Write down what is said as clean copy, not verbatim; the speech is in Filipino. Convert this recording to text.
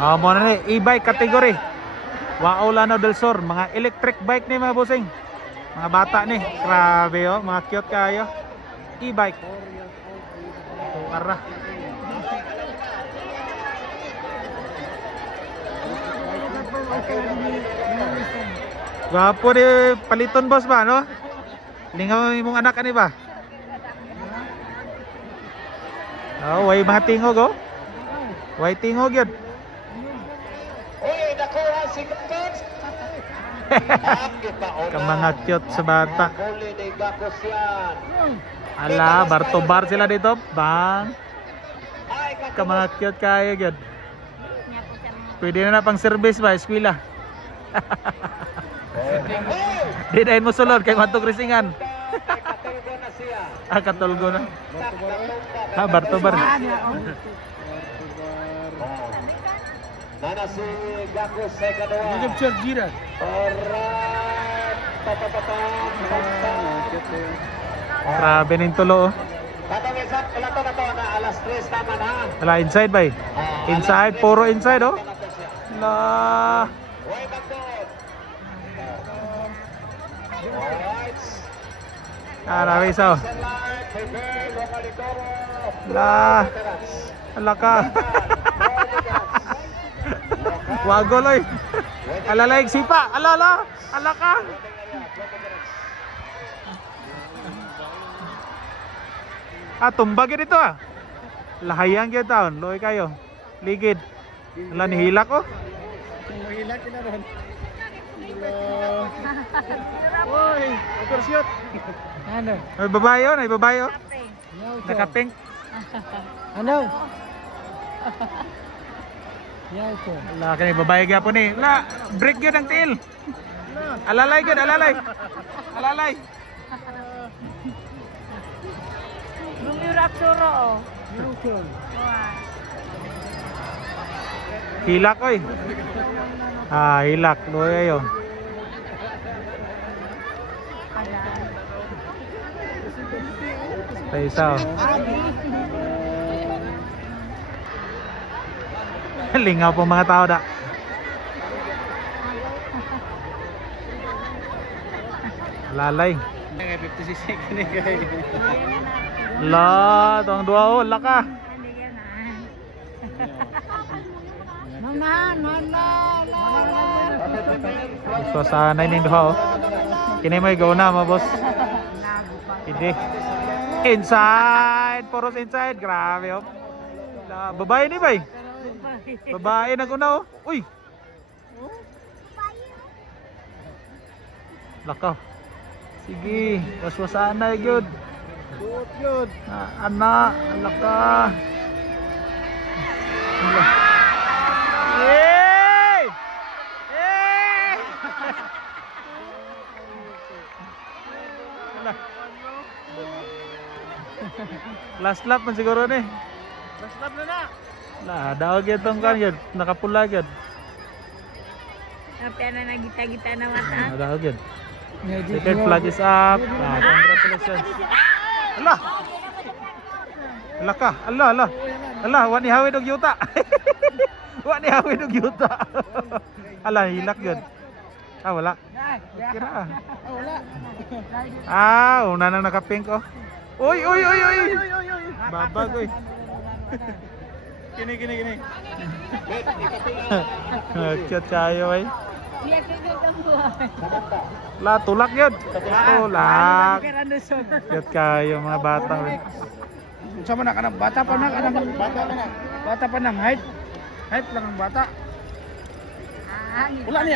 Mo na ni e-bike category. Wow Lanao del Sur, mga electric bike ni mga bossing. Mga bata ni, grabe oh, mga cute kayo. E-bike. Ara. Gwapo ni paliton boss ba no? Lingaw imong anak ani ba? Oh, way mga tingog oh. Way tingog yun. Uy, nakuha si Coach. Mga cute sa bata. Huli ni Gakos yan. Ala, bar to bar sila dito. Bang. Mga cute kayo yun. Pwede na pang service ba, eskwela. Di dahil mo sulod kay matog risingan. Katulgo na siya. Katulgo na. Bar to bar. Nana si Gakos sa kadua. Capture Gira. Alright. Grabe ning tulo oh. Katong isap, kalato na to na alas 3 naman ha. Ala, inside ba eh? Inside, puro inside oh. La. Way magdoon. Alright. Grabe isa oh. La. Ala ka. Wagoloy. Alalay sipa. Alala. Ala ka. Tumbag yun ito ah. Lahayang yun taon. Loy kayo. Ligid. Ala ni hilak oh. Mahilak na ron. Uy, overshoot. Ano? Ay babae oh. Ay babae oh. Nakapink. Ano? Yan ito. Ala kani babae gyapon ni. La, break yun ang tiil. Alalay yun, alalay. Alalay. Lumurap suro oh. Yun. Hilak oy. Hilak loy ayo. Isa oh. Lingaw po mga tao da. Lalay. 56 ni kay. La, tong dua oh, laka. So sana ning duha oh. Kini may go na mo boss. Hindi. Inside, poros inside. Grabe oh. La, babae ni bay. Babae na guna oh. Uy. Lakaw. Sige, waswasan na gyud. Good, good. Anak, laka. Hey! Hey! Last lap man siguro ni. Last lap na na. Lah, daw gyud tong kan gyud, nakapula gyud. Tapi na nagita-gita na mata. Daw gyud. Second flag is up. Congratulations. Allah. Allah ka. Allah, Allah. Allah, wa ni hawid og yuta. Wa ni hawid og yuta. Allah, hilak gyud. Wala. Kira. Wala. Una nang naka-pink oh. Uy, uy, uy, uy. Babag uy. Kini. Chat kayo ay. La tulak yun. Tulak. Chat kayo mga bata. Sama na kanang bata pa na kanang bata pa na height. Height lang ang bata. Wala niya.